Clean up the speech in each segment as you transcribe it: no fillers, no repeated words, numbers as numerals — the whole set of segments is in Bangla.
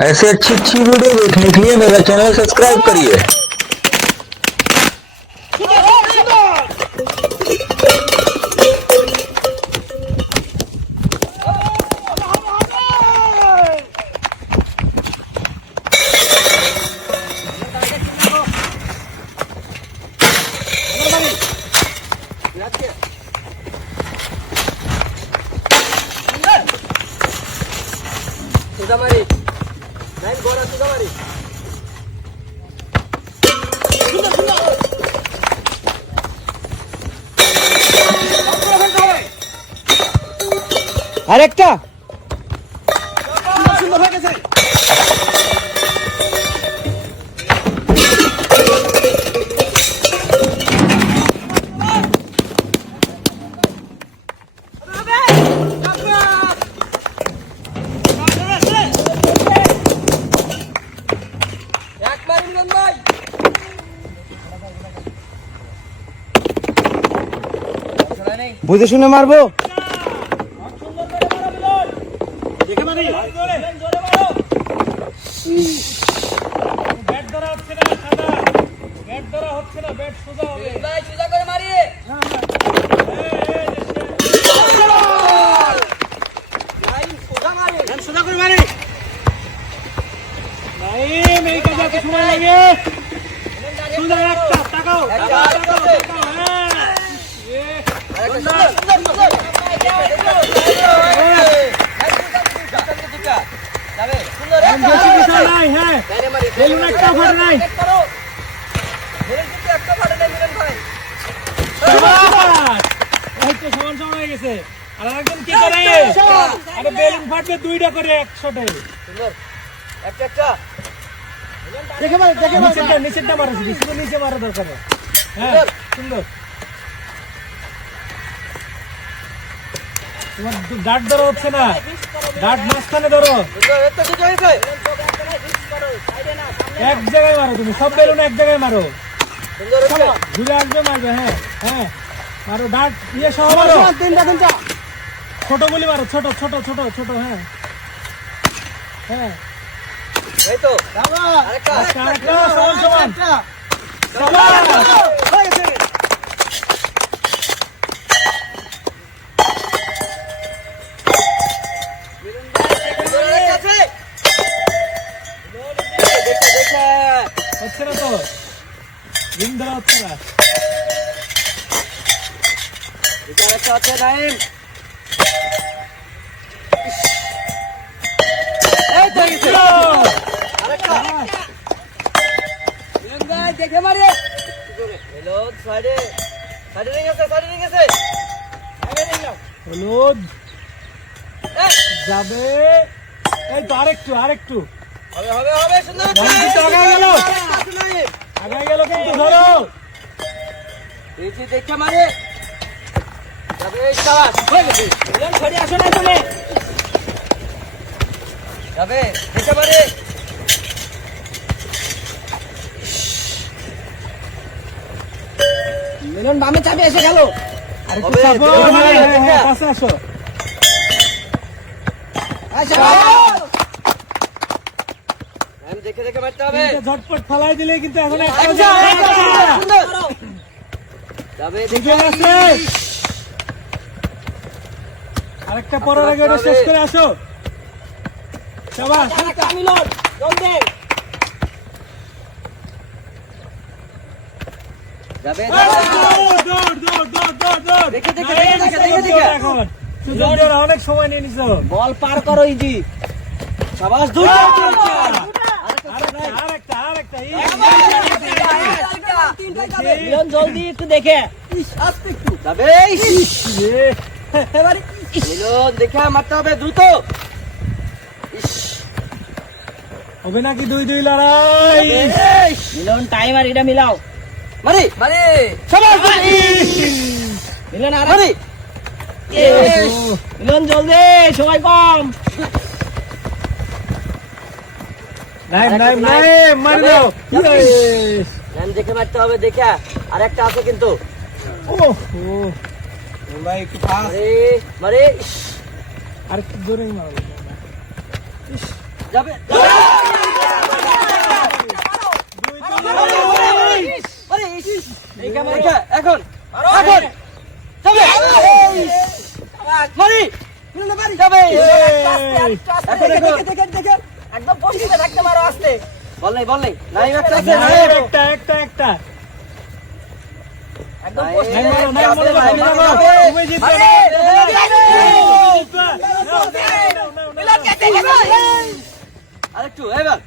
ऐसे अच्छी अच्छी वीडियो देखने के लिए मेरा चैनल सब्सक्राइब करिए। সুদামারি নাইন গোড়া সুদামারি সুন্দর সুন্দর আরেকটা সুন্দর হয়ে গেছে বুঝে শুনে মারবো দুইটা করে একশোটে নিচেরটা মারা নিচে মারা দরকার। হ্যাঁ সুন্দর তোমার ডাট ধরো হচ্ছে না, ডাট মাঝখানে ধরো, এক জায়গায় মারো তুমি, সব বেলুন এক জায়গায় মারো, ঘুরে আসবে মারবে। হ্যাঁ হ্যাঁ মারো, ডাট ইয়ে সহ মারো, ছোট গুলি মারো, ছোট ছোট ছোট ছোট। হ্যাঁ হ্যাঁ হচ্ছে না তো, দিন ধরা হচ্ছে না। দেখে মারি হলুদ যাবে, এই তো আরেকটু আরেকটু আগাই গেল কিন্তু ধরো দেখে মারে যাবে, আসো না তুমি যাবে দেখে মারে। মিলন বামে চাবি এসে গেল, আসো দেখে দেখে মারতে হবে, ঝটপট ফালাই দিলে কিন্তু এখন আরেকটা পরের আগে শেষ করে আসো। অনেক সময় নিয়ে নিছো, বল পার করো ইজি। সাবাস, জলদি একটু দেখে দেখে মারতে হবে দ্রুত, হবে নাকি 2-2 লড়াই। মিলন টাইম আর এটা মিলাও, মারি মারি মিলন আর মারি, মিলন জলদি, সময় কম। দেখে মারতে হবে, দেখে আর একটা আছে কিন্তু। মারে আর একটু জোরে মারো। যাবে এখন এখন যাবে মারি যাবে একদম বসিয়ে রাখতে পারো আস্তে বল নাই নাইম একটা আছে নাইম একটা একদম আরেকটু এবার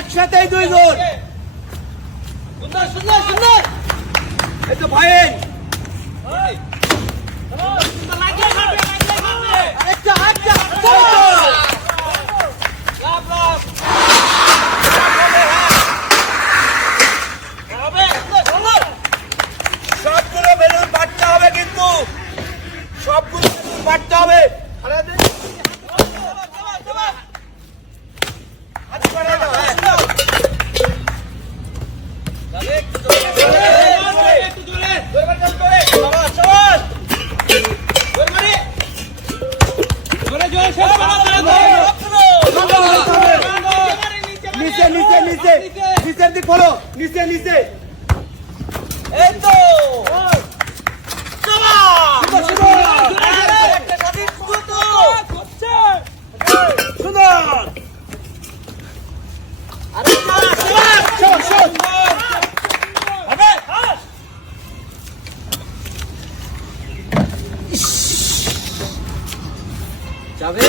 একসাথেই দুইজন সুন্দর সুন্দর সুন্দর এই তো ভাই একটা একটা সবগুলো বেলুন বাড়তে হবে কিন্তু সবগুলো বেলুন বাড়তে হবে নিচে নিচে নিচে নিচের দিক বলো নিচে নিচে এই তো সুন্দর যাবে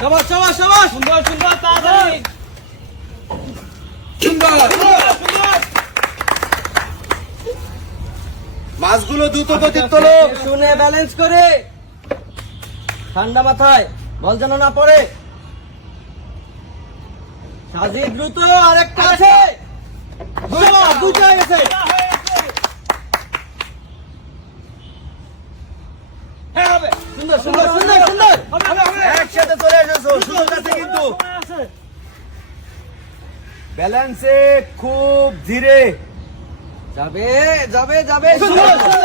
সবাস সবাস সবাস সুন্দর সুন্দর তাড়াতাড়ি সুন্দর মাছগুলো দ্রুত গতির তোলো শুনে ব্যালেন্স করে ঠান্ডা মাথায় বল যেন না পড়ে সাজি দ্রুত আরেকটা আছে দুটো হয়ে গেছে সুন্দর সুন্দর সুন্দর সুন্দর একসাথে চলে এসেছো সুযোগ আছে কিন্তু ব্যালেন্সে খুব ধীরে যাবে যাবে যাবে সুন্দর সুন্দর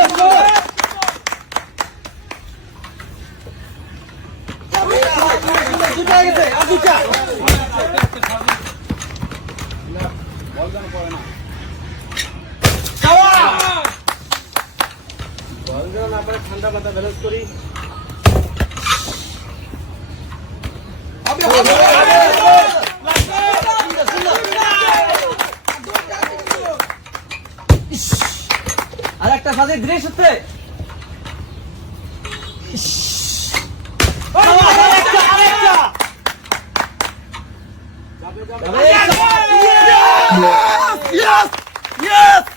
দুটো হয়ে গেছে আর দুটা ঠান্ডা মাথা ব্যালেন্স করি আর একটা সাজে ধীরে সুস্থে Yes! Yes!